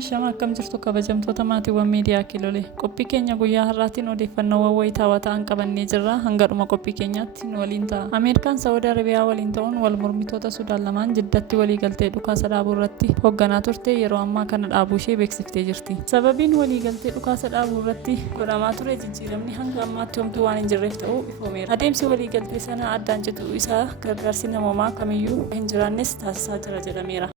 Shama akkam jirtu kabajamtoota maatiiwwan miidiyaa Kilolee. Qophii keenya guyyaa har'aatiin odeeffannoowwan wayitaawaa ta'an qabannee jirra. Hanga dhuma qophii keenyaatti nu waliin ta'a. Ameerikaan Saawudi Arabiyaa waliin ta'uun wal mormitoota Sudaan lamaan jiddatti waliigaltee dhukaasa dhaabuu irratti hoogganaa turte yeroo ammaa kana dhaabuu ishee beeksiftee jirti. Sababiin waliigaltee dhukaasa dhaabuu irratti godhamaa ture jijjiiramni hanga ammaatti homtuu waan hin jirreef ta'uu ifoomeera. Adeemsi waliigaltee sana addaan cituu isaa gargaarsi namoomaa kamiyyuu hin jiraannes taasisaa jira jedhameera.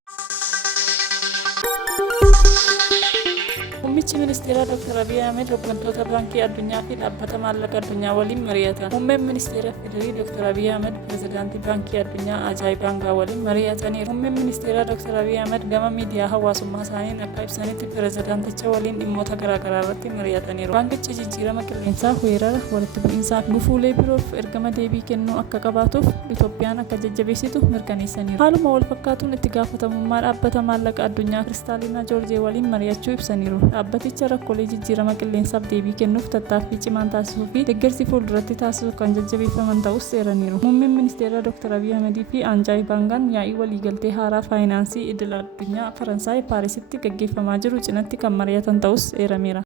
Muummichi ministeeraa Dr. Abiy Ahmed hooggantoota baankii addunyaa fi dhaabbata maallaqa addunyaa waliin mari'atan. Muummeen ministeera Federaalaa Dr. Abiy Ahmed pirezidaantii baankii addunyaa Ajay Banga waliin mari'ataniiru. Muummeen ministeeraa Dr. Abiy Ahmed gama miidiyaa hawaasummaa isaaniin akka ibsanitti pirezidaanticha waliin dhimmoota garaagaraa irratti mari'ataniiru. Baankichi jijjiirama qilleensaa, weerara, walitti bu'iinsaa fi gufuulee biroof ergama deebii kennuu akka qabaatuuf Itoophiyaan akka jajjabeessitu mirkaneessaniiru. Haaluma wal fakkaatuun itti gaafatamummaa dhaabbata maallaqa addunyaa Kiristaaliinaa Joorjee waliin mari'achuu ibsaniiru. Dhaabbaticha rakkoolee jijjiirama qilleensaaf deebii kennuuf tattaaffii cimaan taasisuu fi deeggarsi fuulduratti taasisuuf kan jajjabeeffaman ta'us eeraniiru. Muummeen ministeeraa Dr. Abiy Ahmed fi Ajay Bangaan yaa'ii waliigaltee haaraa faayinaansii idil addunyaa Faransaay Paarisitti gaggeeffamaa jiru cinatti kan mari'atan ta'us eerameera.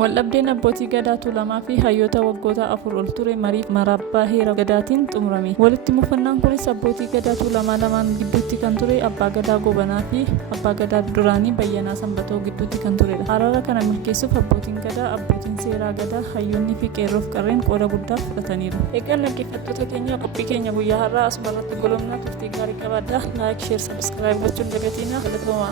Waldhabdeen abbootii gadaa Tuulamaa fi hayyoota waggoota 4 ol ture mariif marabbaa heera gadaatiin xumurame. Walitti mufannaan kunis abbootii gadaa Tuulamaa lamaan gidduutti kan ture abbaa gadaa Gobanaa fi abbaa gadaa duraanii Bayyanaa Sanbatoo gidduutti kan turedha. Araara kana milkeessuuf abbootiin gadaa, abbootiin seeraa gadaa, hayyoonni fi qeerroof qarreen qooda guddaa fudhataniiru. Eegaan dhaggeeffattoota keenya qophii keenya guyyaa har'aa asumarratti goolabna. Turtii gaarii qabaadhaa. Laayik, sheer, sabskiraayib gochuun dagatiina. Galatooma.